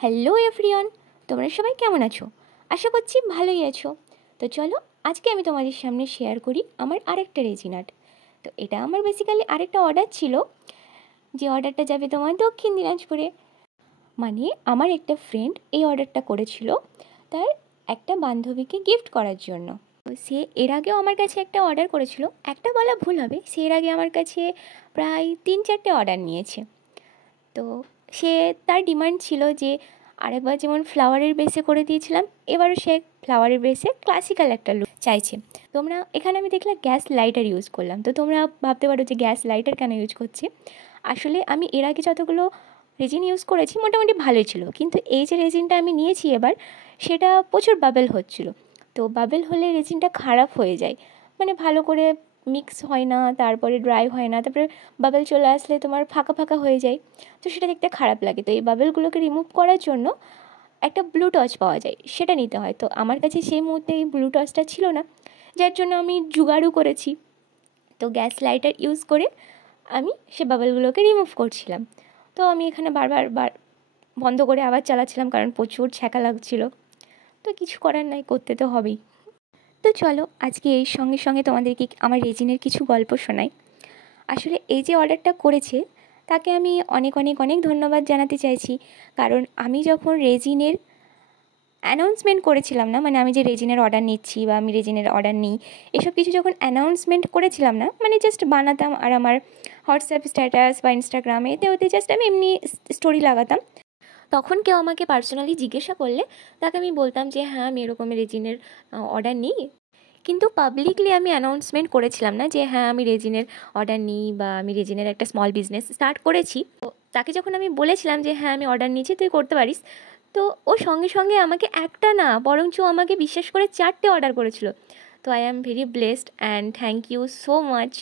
Hello everyone, তোমরা সবাই কেমন আছো? আশা করছি ভালোই আছো। তো চলো, আজকে আমি তোমাদের সামনে শেয়ার করি আমার আরেকটা রেজিন আর্ট। তো এটা আমার বেসিক্যালি আরেকটা অর্ডার ছিল, যে অর্ডারটা যাবে তোমার দক্ষিণ দিনাজপুরে। মানে আমার একটা ফ্রেন্ড এই অর্ডারটা করেছিল তার একটা বান্ধবীকে গিফট করার জন্য। তো সে এর আগেও আমার কাছে একটা অর্ডার করেছিল, একটা বলা ভুল হবে, সে এর আগে আমার কাছে প্রায় 3-4টে অর্ডার নিয়েছে। তো সে তার ডিমান্ড ছিল যে আরেকবার যেমন ফ্লাওয়ারের বেসে করে দিয়েছিলাম, এবারও সে ফ্লাওয়ারের বেসে ক্লাসিক্যাল একটা লুক চাইছে। তোমরা এখানে আমি দেখলাম গ্যাস লাইটার ইউজ করলাম। তো তোমরা ভাবতে পারো যে গ্যাস লাইটার কেন ইউজ করছি। আসলে আমি এর আগে যতগুলো রেজিন ইউজ করেছি মোটামুটি ভালোই ছিল, কিন্তু এই যে রেজিনটা আমি নিয়েছি এবার, সেটা প্রচুর বাবেল হচ্ছিল। তো বাবেল হলে রেজিনটা খারাপ হয়ে যায়, মানে ভালো করে মিক্স হয় না, তারপরে ড্রাই হয় না, তারপরে বাবেল চলে আসলে তোমার ফাঁকা ফাঁকা হয়ে যায়। তো সেটা দেখতে খারাপ লাগে। তো এই বাবেলগুলোকে রিমুভ করার জন্য একটা ব্লু টর্চ পাওয়া যায়, সেটা নিতে হয়। তো আমার কাছে সেই মুহূর্তে এই ব্লু টর্চটা ছিল না, যার জন্য আমি জোগাড়ও করেছি। তো গ্যাস লাইটার ইউজ করে আমি সে বাবেলগুলোকে রিমুভ করছিলাম। তো আমি এখানে বারবার বন্ধ করে আবার চালাচ্ছিলাম, কারণ প্রচুর ছ্যাঁকা লাগছিল। তো কিছু করার নাই, করতে তো হবেই। তো চলো, আজকে এই সঙ্গে সঙ্গে তোমাদেরকে আমার রেজিনের কিছু গল্প শোনাই। আসলে এই যে অর্ডারটা করেছে তাকে আমি অনেক অনেক অনেক ধন্যবাদ জানাতে চাইছি। কারণ আমি যখন রেজিনের অ্যানাউন্সমেন্ট করেছিলাম না, মানে আমি যে রেজিনের অর্ডার নিচ্ছি বা আমি রেজিনের অর্ডার নিই, এসব কিছু যখন অ্যানাউন্সমেন্ট করেছিলাম না, মানে জাস্ট বানাতাম আর আমার হোয়াটসঅ্যাপ স্ট্যাটাস বা ইনস্টাগ্রামে এতে ওতে জাস্ট আমি এমনি স্টোরি লাগাতাম, তখন কেউ আমাকে পার্সোনালি জিজ্ঞাসা করলে তাকে আমি বলতাম যে হ্যাঁ, আমি এরকমের রেজিনের অর্ডার নিই। কিন্তু পাবলিকলি আমি অ্যানাউন্সমেন্ট করেছিলাম না যে হ্যাঁ, আমি রেজিনের অর্ডার নিই বা আমি রেজিনের একটা স্মল বিজনেস স্টার্ট করেছি। তো তাকে যখন আমি বলেছিলাম যে হ্যাঁ, আমি অর্ডার নিয়েছি, তুই করতে পারিস, তো ও সঙ্গে সঙ্গে আমাকে একটা না বরঞ্চ আমাকে বিশ্বাস করে 4টে অর্ডার করেছিল। তো I am very blessed and thank you so much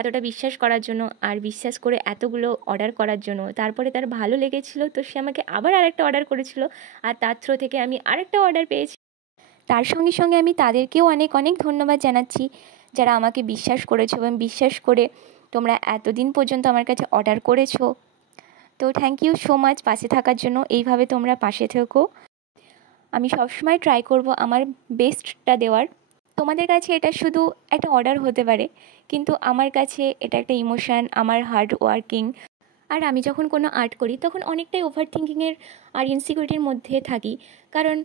এতটা বিশ্বাস করার জন্য, আর বিশ্বাস করে এতগুলো অর্ডার করার জন্য। তারপরে তার ভালো লেগেছিলো, তো সে আমাকে আবার আরেকটা অর্ডার করেছিল, আর তার থ্রো থেকে আমি আরেকটা অর্ডার পেয়েছি। তার সঙ্গে সঙ্গে আমি তাদেরকেও অনেক অনেক ধন্যবাদ জানাচ্ছি, যারা আমাকে বিশ্বাস করেছো এবং বিশ্বাস করে তোমরা এতদিন পর্যন্ত আমার কাছে অর্ডার করেছো। তো থ্যাংক ইউ সো মাচ পাশে থাকার জন্য। এইভাবে তোমরা পাশে থেকো। আমি সবসময় ট্রাই করব আমার বেস্টটা দেওয়ার। তোমাদের কাছে এটা শুধু একটা অর্ডার হতে পারে, কিন্তু আমার কাছে এটা একটা ইমোশন, আমার হার্ড ওয়ার্কিং। আর আমি যখন কোনো আর্ট করি তখন অনেকটাই ওভার থিঙ্কিংয়ের আর ইনসিকিউরিটির মধ্যে থাকি, কারণ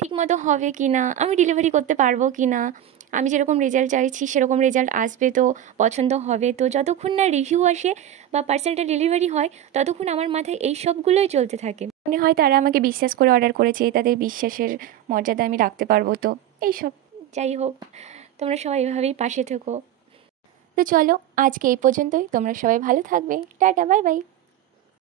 ঠিকমতো হবে কি না, আমি ডেলিভারি করতে পারবো কি না, আমি যেরকম রেজাল্ট চাইছি সেরকম রেজাল্ট আসবে তো, পছন্দ হবে তো। যতক্ষণ না রিভিউ আসে বা পার্সেলটা ডেলিভারি হয়, ততক্ষণ আমার মাথায় এই সবগুলোই চলতে থাকে। মনে হয় তারা আমাকে বিশ্বাস করে অর্ডার করেছে, তাদের বিশ্বাসের মর্যাদা আমি রাখতে পারবো তো। এইসব, যাই হোক, তোমরা সবাই এভাবেই পাশে থেকো। তো চলো, আজকে এই পর্যন্তই। তোমরা সবাই ভালো থাকবে। Tata, bye bye.